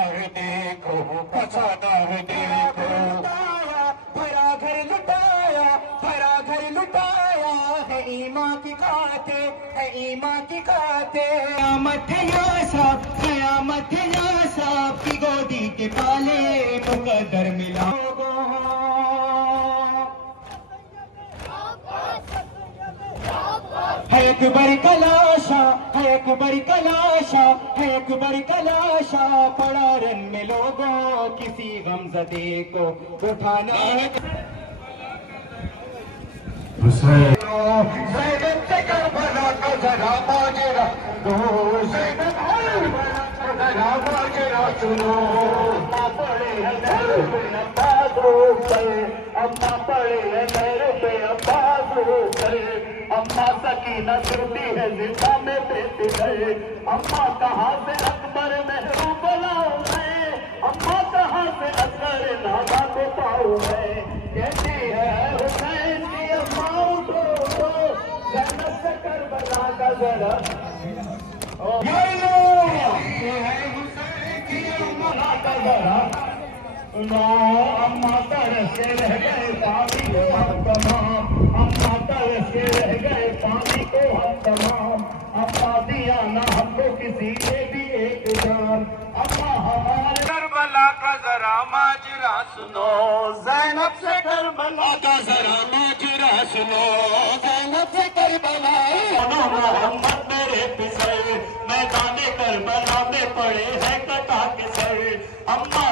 ہے دیکھو فسانہ ہے دیکھو بھرا گھر لٹایا بھرا گھر لٹایا ہے ایمان کی خاطر ہے ایمان کی خاطر قیامت ہے یا صاحب قیامت ہے یا صاحب کی گودی کے پالے مقدر ملا ہے ایک بڑی کلاشا ہے ایک بڑی کلاشا ہے ایک بڑی کلاشا پڑا رن میں لوگوں کسی غمزدے کو اٹھانا ہے زینب سے کربلا کا ذرا ماجرا دو زینب کربلا کا ذرا ماجرا سنو اماں پڑے ہیں میرے پہ عباس رو کرے اماں پڑے ہیں میرے پہ عباس رو کرے اماں سکینہ چھوٹی ہے زندہ میں بیٹی گئے اماں کہاں سے اکبر محرو بلاؤں میں اماں کہاں سے اکبر نانا کو پاؤں میں کہتی ہے حسین کی اماں اٹھو جنت سے کربلا کا ذرا اماں ترس کے رہ گئے پانی کو ہم تمام اماں ترس کے رہ گئے پانی کو ہم تمام اماں دیا نہ ہم کو کسی نے بھی ایک جان اماں ہمارے کربلا کا ذرا ماجرا سنو زینب سے کربلا کا ذرا ماجرا سنو زینب سے کربلا محمد میرے پسر میدان کربلا میں پڑے ہیں کٹا کے سر اماں